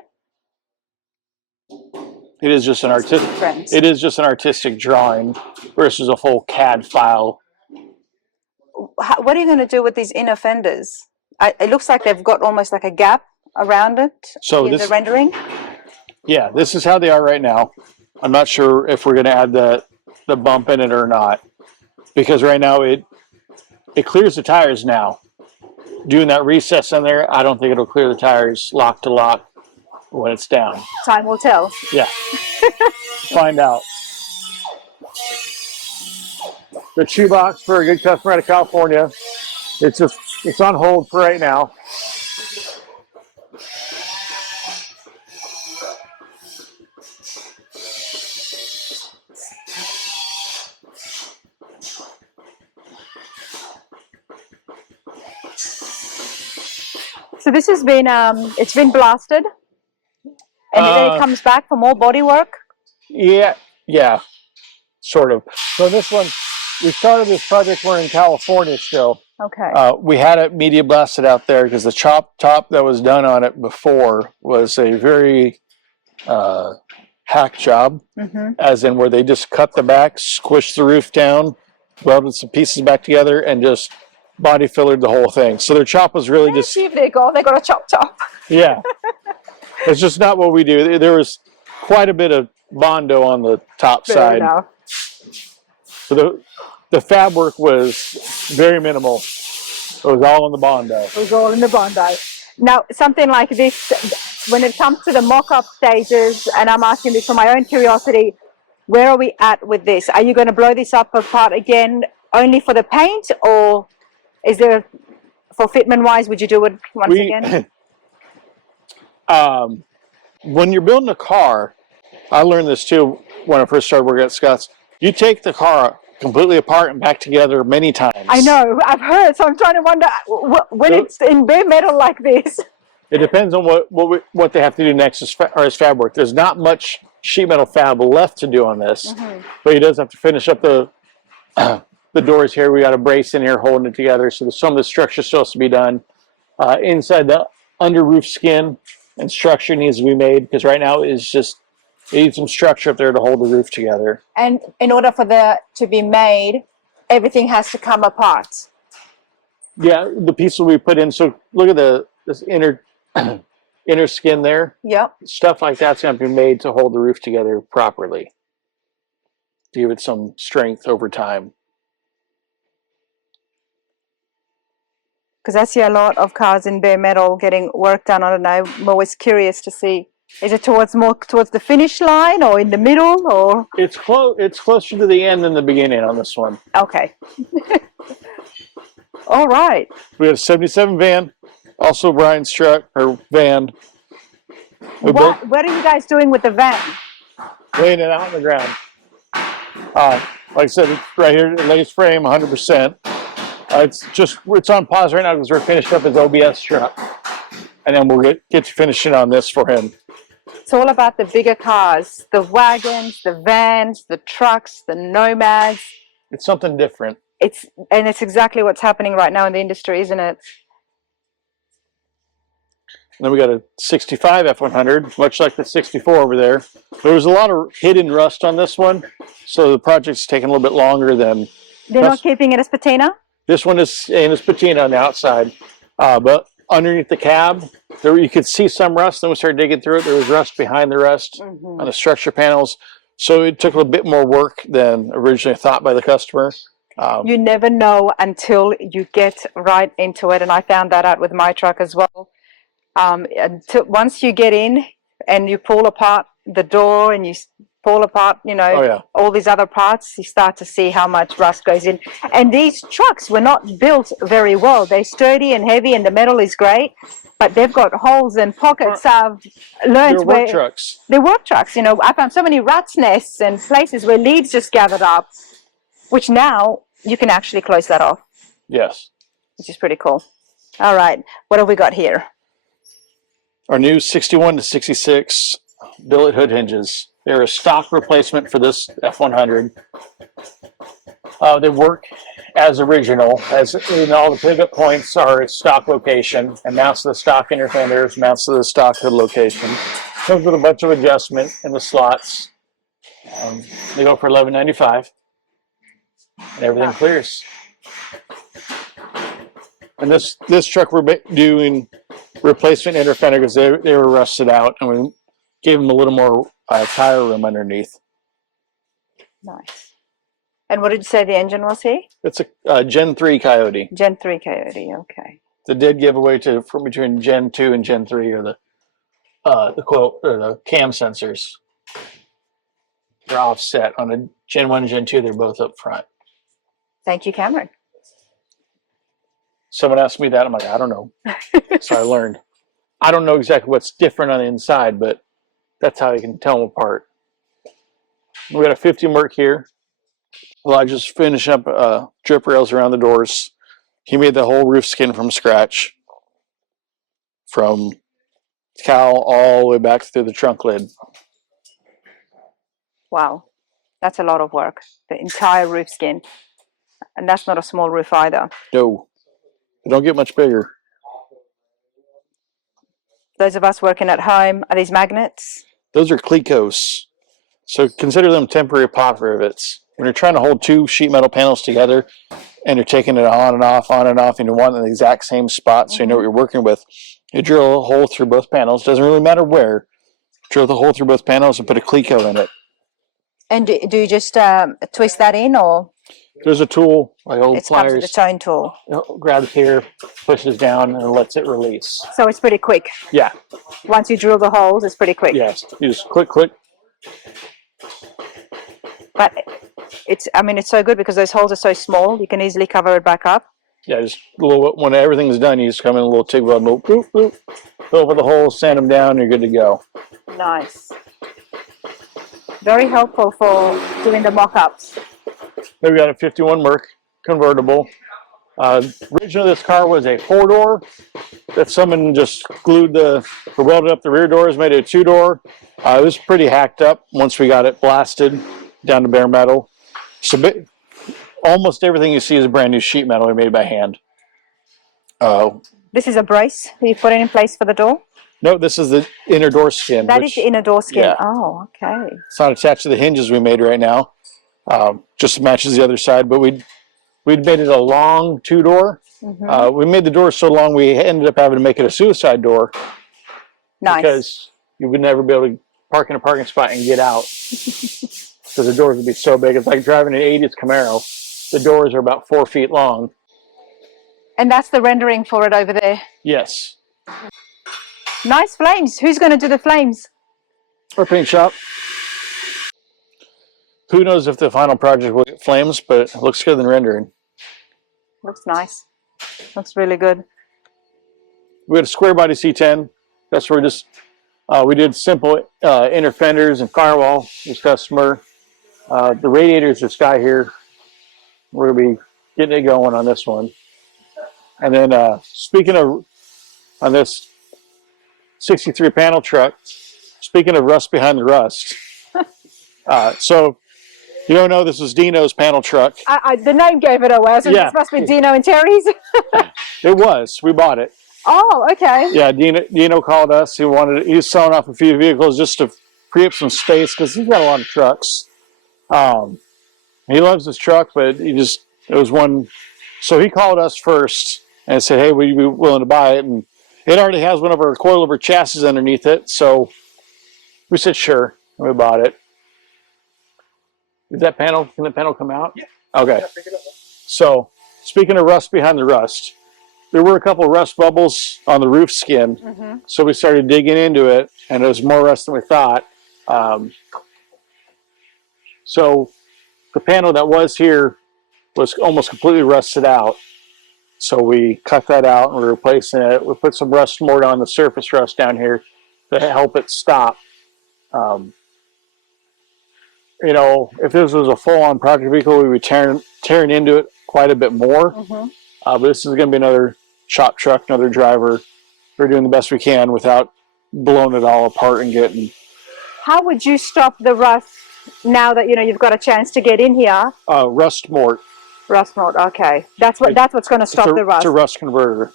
It is just an artistic. It is just an artistic drawing versus a full CAD file. What are you going to do with these inner fenders? It looks like they've got almost like a gap around it in the rendering. Yeah, this is how they are right now. I'm not sure if we're going to add the bump in it or not, because right now it clears the tires now. Doing that recess in there, I don't think it'll clear the tires lock to lock when it's down. Time will tell. Yeah. Find out. The shoebox for a good customer out of California. It's on hold for right now. So this has been it's been blasted, and then it comes back for more body work. Yeah, sort of. So this one, we started this project. We're in California still. Okay. We had it media blasted out there because the chop top that was done on it before was a very hack job, as in where they just cut the back, squished the roof down, welded some pieces back together, and just body fillered the whole thing. So their chop was really just. See if they got a chop top. Yeah. It's just not what we do. There was quite a bit of Bondo on the top side. Enough. So the fab work was very minimal. It was all in the Bondo. It was all in the Bondo. Now, something like this, when it comes to the mock-up stages, and I'm asking this for my own curiosity, where are we at with this? Are you going to blow this up apart again only for the paint, or is there, for fitment-wise, would you do it once again? When you're building a car, I learned this too when I first started working at Scott's. You take the car completely apart and back together many times. I know, I've heard, so I'm trying to wonder when it's in bare metal like this. It depends on what they have to do next as fab work. There's not much sheet metal fab left to do on this, but he does have to finish up the doors here. We got a brace in here holding it together, so some of the structure still has to be done. Inside the under roof skin and structure needs to be made, because right now it's just, it needs some structure up there to hold the roof together. And in order for that to be made, everything has to come apart. Yeah, the pieces we put in. So look at this inner skin there. Yep. Stuff like that's going to be made to hold the roof together properly, to give it some strength over time. Because I see a lot of cars in bare metal getting work done. I don't know. I'm always curious to see, is it more towards the finish line or in the middle, or? It's closer to the end than the beginning on this one. Okay. All right. We have a 77 van, also Brian's truck or van. What are you guys doing with the van? Laying it out on the ground. Like I said, it's right here, latest frame, 100%. It's on pause right now because we're finishing up his OBS truck, and then we'll get to finishing on this for him. It's all about the bigger cars, the wagons, the vans, the trucks, the nomads. It's something different. It's exactly what's happening right now in the industry, isn't it? And then we got a 65 F100, much like the 64 over there. There was a lot of hidden rust on this one, so the project's taking a little bit longer than... They're not keeping it as patina? This one is and it's patina on the outside, but underneath the cab, there you could see some rust. Then we started digging through it. There was rust behind the rust on the structure panels. So it took a little bit more work than originally thought by the customer. You never know until you get right into it, and I found that out with my truck as well. Once you get in and you pull apart the door and you pull apart, you know, all these other parts, you start to see how much rust goes in. And these trucks were not built very well. They're sturdy and heavy, and the metal is great, but they've got holes and pockets. I've learned They're work trucks. They're work trucks. You know, I found so many rat's nests and places where leaves just gathered up, which now you can actually close that off. Yes. Which is pretty cool. All right, what have we got here? Our new 61 to 66 billet hood hinges. They're a stock replacement for this F100. They work as original, as in all the pivot points are at stock location, and mounts to the stock inner fenders, mounts to the stock hood location. Comes with a bunch of adjustment in the slots. They go for $11.95, and everything clears. And this truck we're doing replacement inner fender because they were rusted out, and we gave them a little more tire room underneath. Nice. And what did you say the engine was here? It's a Gen 3 Coyote. Gen 3 Coyote, okay. The dead giveaway from between Gen 2 and Gen 3 are the cam sensors. They're offset. On a Gen 1 and Gen 2, they're both up front. Thank you, Cameron. Someone asked me that. I'm like, I don't know. So I learned. I don't know exactly what's different on the inside, but that's how you can tell them apart. We got a 50 Merc here. Well, I just finished up drip rails around the doors. He made the whole roof skin from scratch, from cowl all the way back through the trunk lid. Wow, that's a lot of work. The entire roof skin, and that's not a small roof either. No, they don't get much bigger. Those of us working at home, are these magnets? Those are Clecos. So consider them temporary pot rivets. When you're trying to hold two sheet metal panels together and you're taking it on and off, and you want it in the exact same spot so you know what you're working with, you drill a hole through both panels. Doesn't really matter where. Drill the hole through both panels and put a Cleco in it. And do you just twist that in, or? There's a tool, like old It comes with pliers. its own tool. Grabs here, pushes down, and lets it release. So it's pretty quick. Yeah. Once you drill the holes, it's pretty quick. Yes. You just click. But it's so good because those holes are so small, you can easily cover it back up. Yeah, just a little. When everything's done, you just come in a little TIG weld, boop, boop, fill over the holes, sand them down, and you're good to go. Nice. Very helpful for doing the mock-ups. Then we got a 51 Merc convertible. Originally, this car was a 4-door that someone just welded up the rear doors, made it a 2-door. It was pretty hacked up once we got it blasted down to bare metal. So almost everything you see is brand new sheet metal we made by hand. This is a brace you put it in place for the door? No, this is the inner door skin. That is the inner door skin. Yeah. Oh, okay. It's not attached to the hinges we made right now. Just matches the other side, but we'd made it a long 2-door. We made the door so long we ended up having to make it a suicide door. Nice. Because you would never be able to park in a parking spot and get out. Because the doors would be so big. It's like driving an 80s Camaro. The doors are about 4 feet long. And that's the rendering for it over there. Yes. Nice flames. Who's going to do the flames? Our paint shop. Who knows if the final project will get flames, but it looks good in rendering. Looks nice. Looks really good. We had a square body C10. That's where we did simple inner fenders and firewall. This customer. The radiators are sky here. We're going to be getting it going on this one. And then speaking of, on this 63 panel truck, speaking of rust behind the rust. So you don't know this was Dino's panel truck. The name gave it away. So this must be Dino and Terry's. It was. We bought it. Oh, okay. Yeah, Dino called us. He was selling off a few vehicles just to free up some space because he's got a lot of trucks. He loves his truck, but it was one So he called us first and said, hey, would you be willing to buy it? And it already has one of our coilover chassis underneath it. So we said, sure. And we bought it. Is that panel, can the panel come out? Yeah. Okay. Yeah, pick it up. So speaking of rust behind the rust, there were a couple of rust bubbles on the roof skin. So we started digging into it, and it was more rust than we thought. So the panel that was here was almost completely rusted out. So we cut that out and we're replacing it. We put some rust more on the surface rust down here to help it stop. You know, if this was a full-on project vehicle, we would tearing into it quite a bit more. But this is going to be another shop truck, another driver. We're doing the best we can without blowing it all apart and getting. How would you stop the rust now that you've got a chance to get in here? Rust mort. Rust mort. Okay, that's what's going to stop the rust. It's a rust converter.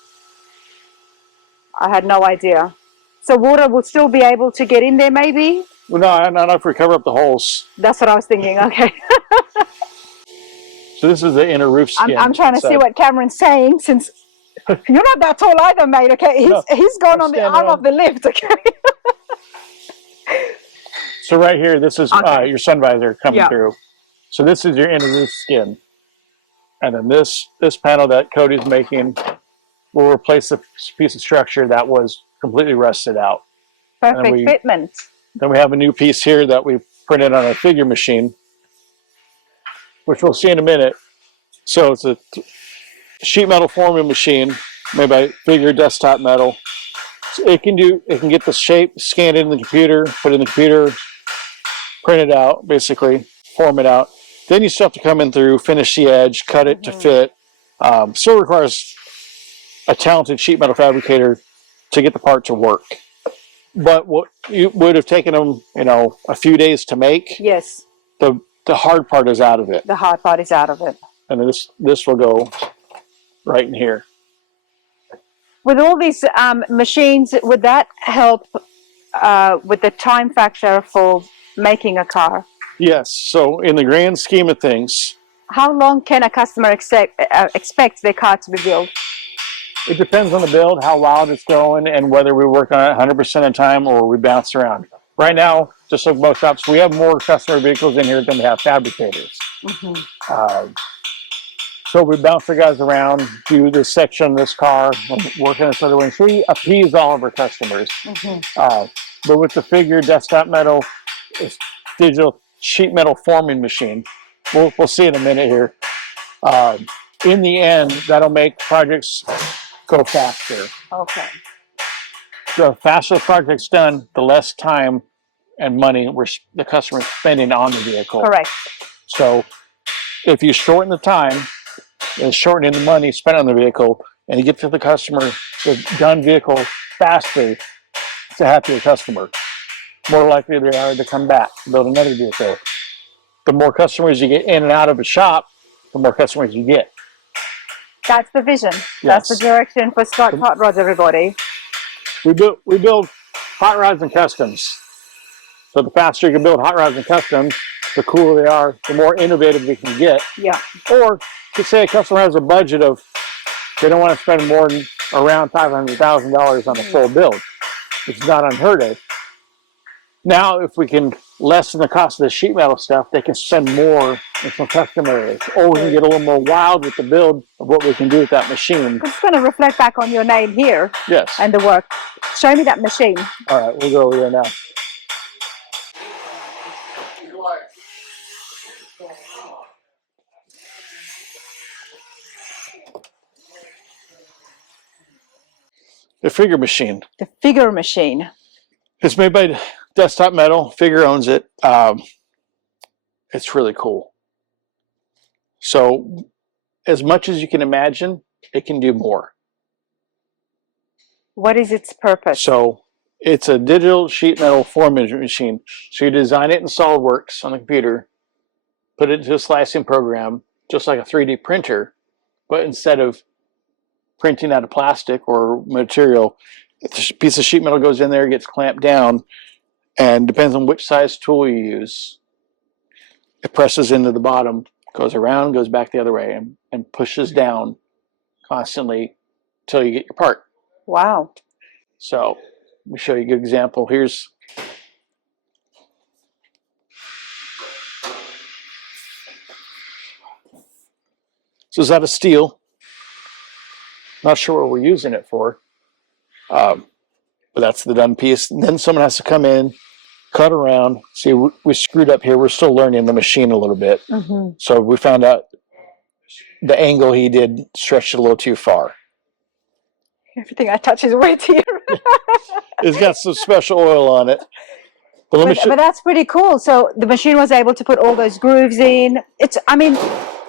I had no idea. So water will still be able to get in there, maybe? Well, no, not if we cover up the holes. That's what I was thinking. Okay. So this is the inner roof skin. I'm trying to see what Cameron's saying, since you're not that tall either, mate. Okay, he's gone on the arm of the lift. Okay. So right here, this is your sun visor coming through. So this is your inner roof skin, and then this panel that Cody's making will replace the piece of structure that was completely rusted out. Perfect fitment. Then we have a new piece here that we printed on a figure machine, which we'll see in a minute. So it's a sheet metal forming machine made by Figure Desktop Metal. So it can get the shape, scan it in the computer, put it in the computer, print it out, basically form it out. Then you still have to come in through, finish the edge, cut it to fit. Still requires a talented sheet metal fabricator to get the part to work. But what you would have taken them, a few days to make. Yes. The hard part is out of it. The hard part is out of it. And this will go right in here. With all these machines, would that help with the time factor for making a car? Yes. So in the grand scheme of things, how long can a customer expect their car to be built? It depends on the build, how loud it's going, and whether we work on it 100% of the time or we bounce around. Right now, just like most shops, we have more customer vehicles in here than we have fabricators. So we bounce the guys around, do this section of this car, work on this other one. So we appease all of our customers. But with the Figure Desktop Metal, it's digital sheet metal forming machine. We'll see in a minute here. In the end, that'll make projects go faster. Okay. The faster the project's done, the less time and money the customer's spending on the vehicle. Correct. So if you shorten the time and shorten the money spent on the vehicle, and you get to the customer the done vehicle faster, it's a happier customer. More likely they are to come back, build another vehicle. The more customers you get in and out of a shop, the more customers you get. That's the vision. Yes. That's the direction for Scott Hot Rods, everybody. We build hot rods and customs. So the faster you can build hot rods and customs, the cooler they are, the more innovative we can get. Yeah. Or to say a customer has a budget of, they don't want to spend more than around $500,000 on a full build. It's not unheard of. Now, if we can lessen the cost of the sheet metal stuff, they can spend more in some custom areas. Or we can get a little more wild with the build of what we can do with that machine. It's going to reflect back on your name here. Yes. And the work. Show me that machine. All right, we'll go over there now. The Figure machine. The Figure machine. It's made by Desktop Metal. Figure owns it. It's really cool. So as much as you can imagine, it can do more. What is its purpose? So it's a digital sheet metal forming machine. So you design it in SolidWorks on the computer, put it into a slicing program, just like a 3D printer, but instead of printing out of plastic or material, a piece of sheet metal goes in there, gets clamped down, and depends on which size tool you use, it presses into the bottom, goes around, goes back the other way, and pushes down constantly until you get your part. Wow. So let me show you a good example. Here's this is out of steel. Not sure what we're using it for, but that's the done piece. And then someone has to come in, cut around. See, we screwed up here. We're still learning the machine a little bit. So we found out the angle he did stretched it a little too far. Everything I touch is wet here. It's got some special oil on it. But that's pretty cool. So the machine was able to put all those grooves in. It's, I mean,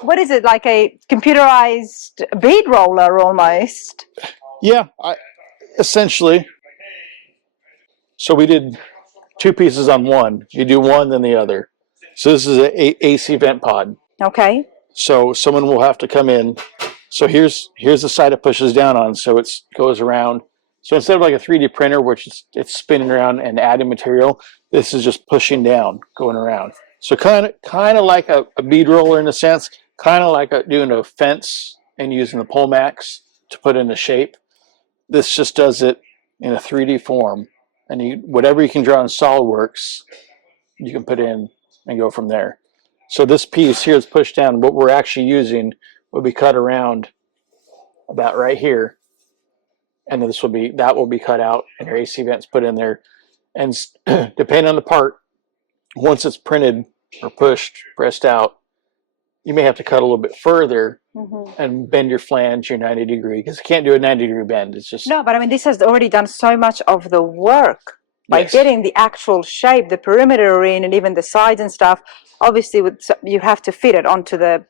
what is it, like a computerized bead roller almost? Yeah, essentially. So we did 2 pieces on one. You do one, then the other. So this is an AC vent pod. Okay. So someone will have to come in. So here's the side it pushes down on. So it goes around. So instead of like a 3D printer, which it's spinning around and adding material, this is just pushing down, going around. So kind of like a bead roller in a sense, kind of like doing a fence and using the pole max to put in the shape. This just does it in a 3D form, and whatever you can draw in SolidWorks, you can put in and go from there. So this piece here is pushed down. What we're actually using will be cut around about right here, and then that will be cut out, and your AC vents put in there. And depending on the part, once it's printed or pressed out, you may have to cut a little bit further and bend your flange your 90 degree, because you can't do a 90 degree bend. It's just no, but I mean, this has already done so much of the work by getting the actual shape, the perimeter in, and even the sides and stuff. Obviously, you have to fit it onto the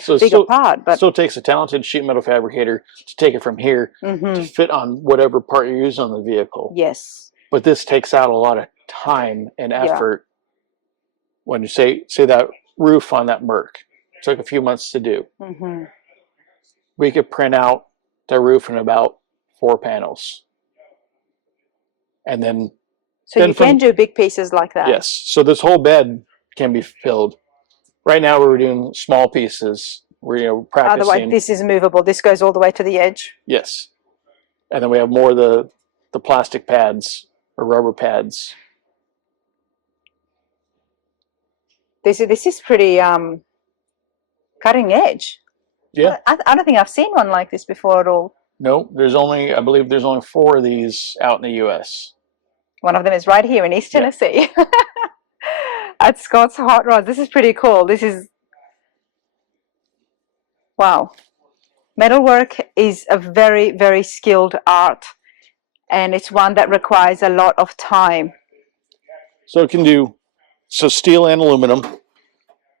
so bigger part, but it still takes a talented sheet metal fabricator to take it from here to fit on whatever part you're using on the vehicle. Yes. But this takes out a lot of time and effort. When you say that roof on that Merc took a few months to do, we could print out the roof in about 4 panels, and then you can do big pieces like that. Yes. So this whole bed can be filled. Right now we're doing small pieces. We're practicing. Otherwise, this is movable. This goes all the way to the edge. Yes. And then we have more of the plastic pads or rubber pads. This is pretty cutting edge. Yeah. I don't think I've seen one like this before at all. No, I believe there's only 4 of these out in the U.S. One of them is right here in East Tennessee. At Scott's Hot Rods. This is pretty cool. This is, wow. Metalwork is a very, very skilled art, and it's one that requires a lot of time. So it can do steel and aluminum.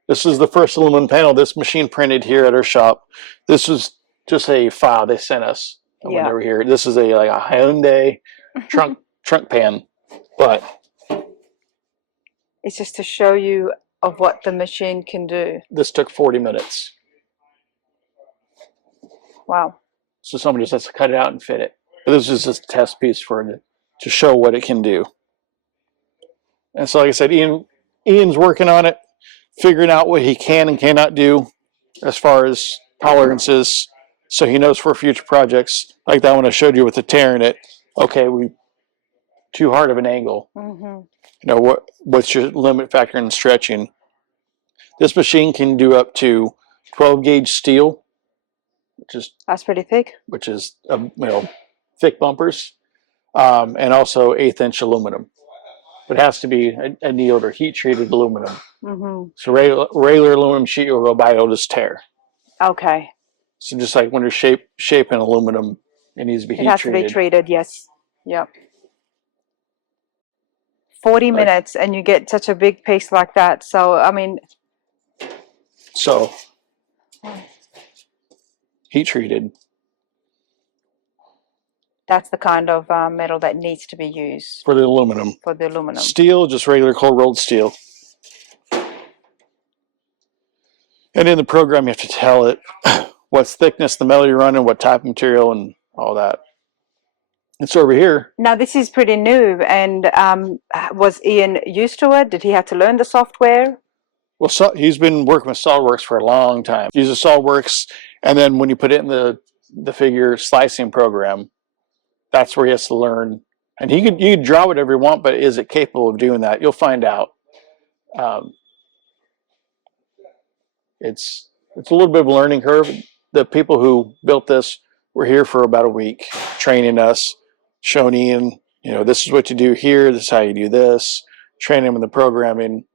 This is the first aluminum panel this machine printed here at our shop. This was just a file they sent us when they were here. This is a Hyundai trunk pan, but it's just to show you of what the machine can do. This took 40 minutes. Wow. So someone just has to cut it out and fit it. But this is just a test piece for it to show what it can do. And so like I said, Ian's working on it, figuring out what he can and cannot do as far as tolerances, so he knows for future projects, like that one I showed you with the tear in it. Okay, too hard of an angle. What's your limit factor in stretching? This machine can do up to 12 gauge steel, that's pretty thick. Which is thick bumpers, and also 1/8 inch aluminum. But it has to be annealed or heat treated aluminum. So regular aluminum sheet will go by, it'll just tear. Okay. So just like when you're shaping aluminum, it needs to be heat treated. It has to be treated, yes. Yep. 40 minutes and you get such a big piece like that. So, I mean. So, heat treated. That's the kind of metal that needs to be used. For the aluminum. For the aluminum. Steel, just regular cold rolled steel. And in the program, you have to tell it what thickness the metal you're running, what type of material, and all that. It's over here. Now, this is pretty new, and was Ian used to it? Did he have to learn the software? Well, so he's been working with SolidWorks for a long time. He uses SolidWorks, and then when you put it in the figure slicing program, that's where he has to learn. And you can draw whatever you want, but is it capable of doing that? You'll find out. It's a little bit of a learning curve. The people who built this were here for about a week, training us, showing Ian, this is what you do here, this is how you do this, training him in the programming.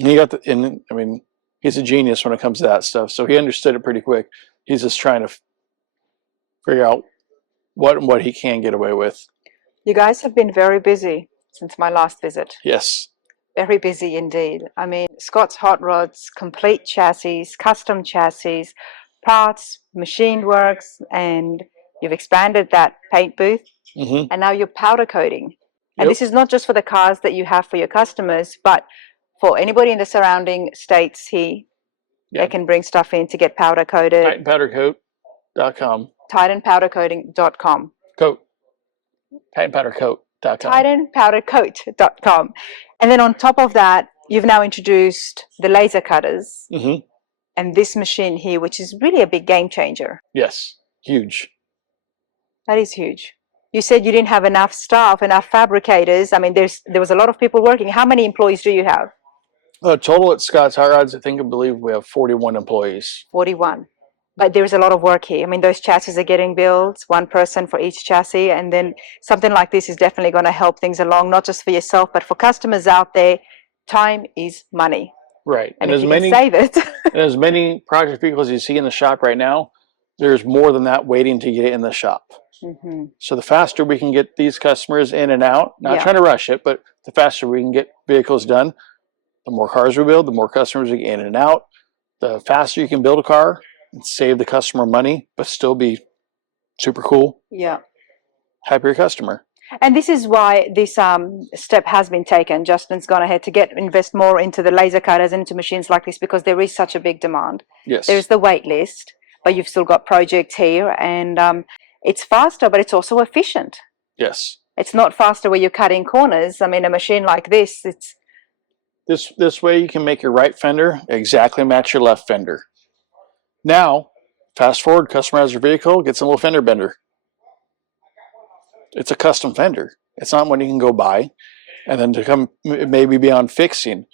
And he's a genius when it comes to that stuff. So he understood it pretty quick. He's just trying to figure out what he can get away with. You guys have been very busy since my last visit. Yes. Very busy indeed. I mean, Scott's Hot Rods, complete chassis, custom chassis, parts, machined works, and you've expanded that paint booth, and now you're powder coating. And this is not just for the cars that you have for your customers, but for anybody in the surrounding states here. They can bring stuff in to get powder coated. TitanPowderCoat.com. TitanPowderCoating.com. Coat. TitanPowderCoat.com. TitanPowderCoat.com. And then on top of that, you've now introduced the laser cutters and this machine here, which is really a big game changer. Yes, huge. That is huge. You said you didn't have enough staff, enough fabricators. I mean, there was a lot of people working. How many employees do you have? Total at Scott's Hot Rods, I believe we have 41 employees. 41. But there's a lot of work here. I mean, those chassis are getting built, one person for each chassis. And then something like this is definitely going to help things along, not just for yourself, but for customers out there. Time is money. Right. And if you can save it. And as many project vehicles you see in the shop right now, there's more than that waiting to get in the shop. So the faster we can get these customers in and out, not trying to rush it, but the faster we can get vehicles done, the more cars we build, the more customers we get in and out, the faster you can build a car and save the customer money, but still be super cool. Yeah. Happier customer. And this is why this step has been taken. Justin's gone ahead to invest more into the laser cutters and into machines like this because there is such a big demand. Yes. There's the wait list, but you've still got projects here, and it's faster, but it's also efficient. Yes. It's not faster where you're cutting corners. I mean, a machine like this, it's... This way you can make your right fender exactly match your left fender. Now, fast forward, customer has their vehicle, gets a little fender bender. It's a custom fender. It's not one you can go buy and then to come maybe be on fixing.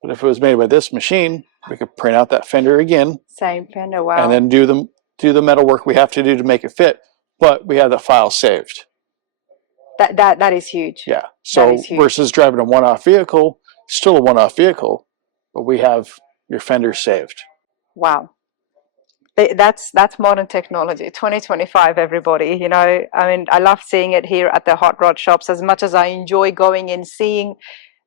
But if it was made by this machine, we could print out that fender again. Same fender, wow. And then do the metal work we have to do to make it fit. But we have the file saved. That is huge. Yeah. So versus driving a one-off vehicle, still a one-off vehicle, but we have your fender saved. Wow. That's modern technology. 2025, everybody. I mean, I love seeing it here at the hot rod shops as much as I enjoy going and seeing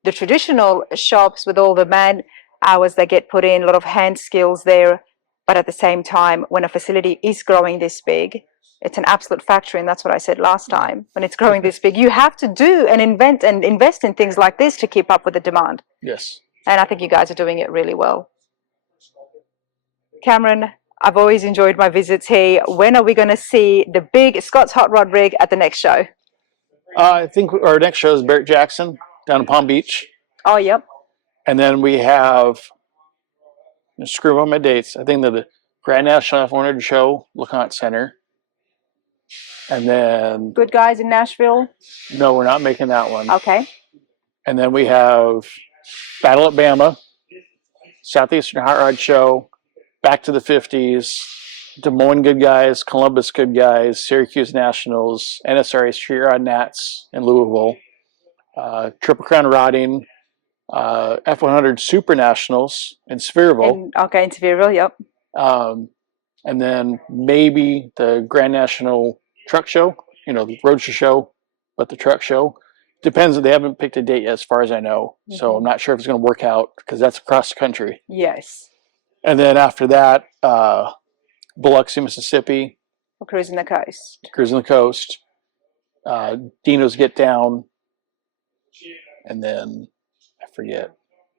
the traditional shops with all the man hours that get put in, a lot of hand skills there. But at the same time, when a facility is growing this big, it's an absolute factory, and that's what I said last time. When it's growing this big, you have to do and invent and invest in things like this to keep up with the demand. Yes. And I think you guys are doing it really well. Cameron, I've always enjoyed my visits here. When are we going to see the big Scott's Hot Rod rig at the next show? I think our next show is Barrett Jackson down in Palm Beach. Oh, yep. And then we have, screw on my dates, I think the Grand National F100 show, LeConte Center. And then... Good Guys in Nashville? No, we're not making that one. Okay. And then we have Battle at Bama, Southeastern Hot Rod Show, Back to the 50s, Des Moines Good Guys, Columbus Good Guys, Syracuse Nationals, NSRA Street Rod Nats in Louisville, Triple Crown Rodding, F100 Super Nationals in Sevierville. In Sevierville, yep. And then maybe the Grand National Truck Show, the Roadster Show, but the Truck Show. Depends. They haven't picked a date yet, as far as I know. So I'm not sure if it's going to work out because that's across the country. Yes. And then after that, Biloxi, Mississippi. We're cruising the coast. Cruising the coast. Dino's Get Down. And then I forget.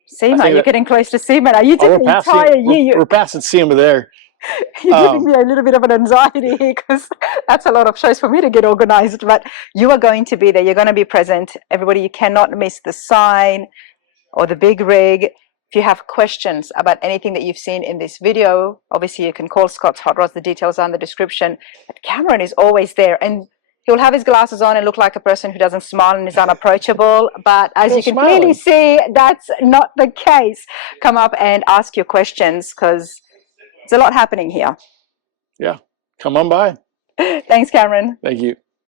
SEMA, you're getting close to SEMA now. You did the entire year. We're passing SEMA there. You're giving me a little bit of an anxiety here because that's a lot of shows for me to get organized. But you are going to be there. You're going to be present. Everybody, you cannot miss the sign or the big rig. If you have questions about anything that you've seen in this video, obviously you can call Scott's Hot Rods. The details are in the description. But Cameron is always there, and he'll have his glasses on and look like a person who doesn't smile and is unapproachable. But as you can clearly see, that's not the case. Come up and ask your questions, because there's a lot happening here. Yeah, come on by. Thanks, Cameron. Thank you.